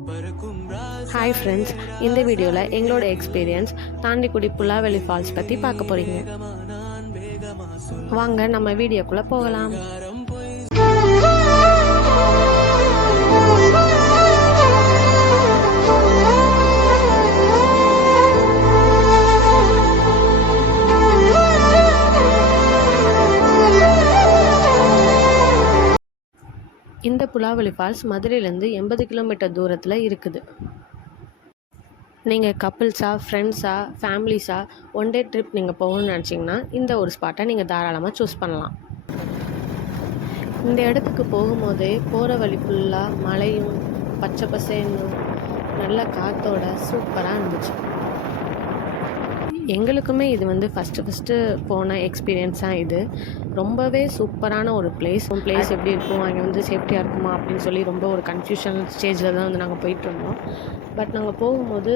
Hi friends, இந்த வீடியோவில் எங்களோட எக்ஸ்பீரியன்ஸ் தாண்டிக்குடி புல்லாவெளி ஃபால்ஸ் பற்றி பார்க்க போகிறீங்க. வாங்க நம்ம வீடியோக்குள்ளே போகலாம். இந்த புல்லாவெளி ஃபால்ஸ் மதுரையிலேருந்து 80 கிலோமீட்டர் தூரத்தில் இருக்குது. நீங்கள் கப்புள்ஸாக, ஃப்ரெண்ட்ஸாக, ஃபேமிலிஸாக ஒன் டே ட்ரிப் நீங்கள் போகணும்னு நினச்சிங்கன்னா இந்த ஒரு ஸ்பாட்டை நீங்கள் தாராளமாக சூஸ் பண்ணலாம். இந்த இடத்துக்கு போகும்போதே போகிற வழி ஃபுல்லாக மழையும் பச்சை பசேன்னு நல்ல காற்றோட சூப்பராக இருந்துச்சு. எங்களுக்குமே இது வந்து ஃபஸ்ட்டு போன எக்ஸ்பீரியன்ஸாக இது ரொம்பவே சூப்பரான ஒரு பிளேஸ் எப்படி இருக்கும், அங்கே வந்து சேஃப்டியாக இருக்குமா அப்படின்னு சொல்லி ரொம்ப ஒரு கன்ஃபியூஷன் ஸ்டேஜில் தான் வந்து நாங்கள் போயிட்டுருந்தோம். பட் நாங்கள் போகும்போது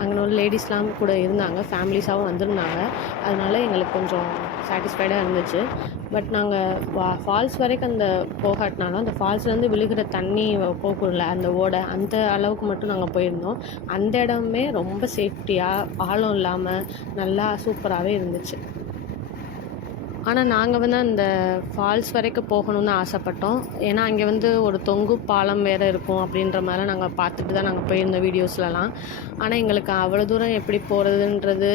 அங்கே ஒரு லேடிஸ்லாம் கூட இருந்தாங்க, ஃபேமிலிஸாகவும் வந்திருந்தாங்க. அதனால எங்களுக்கு கொஞ்சம் சாட்டிஸ்ஃபைடாக இருந்துச்சு. பட் நாங்கள் ஃபால்ஸ் வரைக்கும் அந்த போகாட்டினாலும் அந்த ஃபால்ஸ்லேருந்து விழுகிற தண்ணி போக்குள்ள அந்த ஓடை அந்த அளவுக்கு மட்டும் நாங்கள் போயிருந்தோம். அந்த இடமே ரொம்ப சேஃப்டியாக ஆழம் இல்லாமல் நல்லா சூப்பராகவே இருந்துச்சு. ஆனால் நாங்கள் வந்து அந்த ஃபால்ஸ் வரைக்கும் போகணுன்னு ஆசைப்பட்டோம். ஏன்னா அங்கே வந்து ஒரு தொங்கு பாலம் வேறு இருக்கும் அப்படின்ற மாதிரி நாங்கள் பார்த்துட்டு தான் நாங்கள் போயிருந்தோம் வீடியோஸ்லலாம். ஆனால் எங்களுக்கு அவ்வளோ தூரம் எப்படி போகிறதுன்றது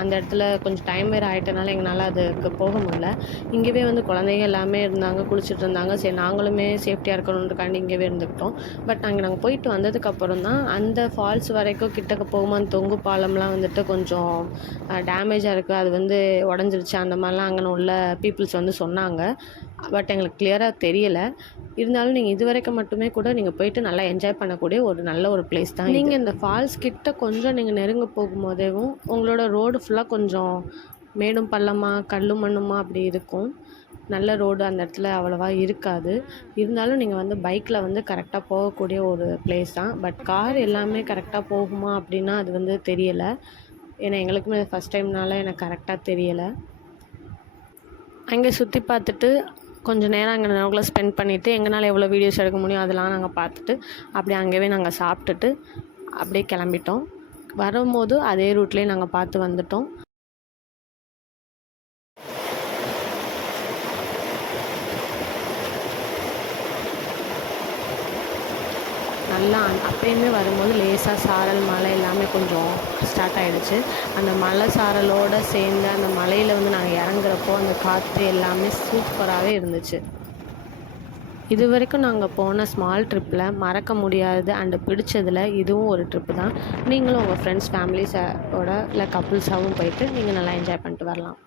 அந்த இடத்துல கொஞ்சம் டைம் வேறு ஆகிட்டனால எங்களால் அதுக்கு போக முடியல. இங்கேவே வந்து குழந்தைங்க எல்லாமே இருந்தாங்க, குளிச்சுட்டு இருந்தாங்க. சரி, நாங்களுமே சேஃப்டியாக இருக்கணுன்றக்காண்டி இங்கேவே இருந்துக்கிட்டோம். பட் நாங்கள் போயிட்டு வந்ததுக்கப்புறம் தான் அந்த ஃபால்ஸ் வரைக்கும் கிட்டக்க போகும்போது அந்த தொங்கு பாலம்லாம் வந்துட்டு கொஞ்சம் டேமேஜாக இருக்குது, அது வந்து உடஞ்சிருச்சு அந்த மாதிரிலாம் அங்கே உள்ள பீப்புள்ஸ் வந்து சொன்னாங்க. பட் எங்களுக்கு கிளியராக தெரியலை. இருந்தாலும் நீங்கள் இது வரைக்கும் மட்டுமே கூட நீங்கள் போயிட்டு நல்லா என்ஜாய் பண்ணக்கூடிய ஒரு நல்ல ஒரு பிளேஸ் தான். நீங்கள் இந்த ஃபால்ஸ் கிட்ட கொஞ்சம் நீங்கள் நெருங்க போகும்போதேவும் உங்களோட ரோடு ஃபுல்லாக கொஞ்சம் மேடும் பள்ளமாக கல்லும் மண்ணுமா அப்படி இருக்கும். நல்ல ரோடு அந்த இடத்துல அவ்வளோவா இருக்காது. இருந்தாலும் நீங்கள் வந்து பைக்கில் வந்து கரெக்டாக போகக்கூடிய ஒரு பிளேஸ் தான். பட் கார் எல்லாமே கரெக்டாக போகுமா அப்படின்னா அது வந்து தெரியலை. ஏன்னா எங்களுக்குமே ஃபஸ்ட் டைம்னால எனக்கு கரெக்டாக தெரியலை. அங்கே சுற்றி பார்த்துட்டு கொஞ்சம் நேரம் அங்கே நமக்குள்ளே ஸ்பெண்ட் பண்ணிவிட்டு எங்களால் எவ்வளோ வீடியோஸ் எடுக்க முடியும் அதெல்லாம் நாங்கள் பார்த்துட்டு அப்படியே அங்கேயே நாங்கள் சாப்பிட்டுட்டு அப்படியே கிளம்பிட்டோம். வரும்போது அதே ரூட்லேயே நாங்கள் பார்த்து வந்துட்டோம். நல்லா அப்போயுமே வரும்போது லேசாக சாரல் மழை எல்லாமே கொஞ்சம் ஸ்டார்ட் ஆகிடுச்சு. அந்த மழை சாரலோடு சேர்ந்து அந்த மலையில் வந்து நாங்கள் இறங்குறப்போ அந்த காற்று எல்லாமே சூப்பராகவே இருந்துச்சு. இது வரைக்கும் நாங்கள் போன ஸ்மால் ட்ரிப்பில் மறக்க முடியாது அண்டு பிடிச்சதில் இதுவும் ஒரு ட்ரிப்பு தான். நீங்களும் உங்கள் ஃப்ரெண்ட்ஸ் ஃபேமிலிஸோட இல்லை கப்புள்ஸாகவும் போயிட்டு நீங்கள் நல்லா என்ஜாய் பண்ணிட்டு வரலாம்.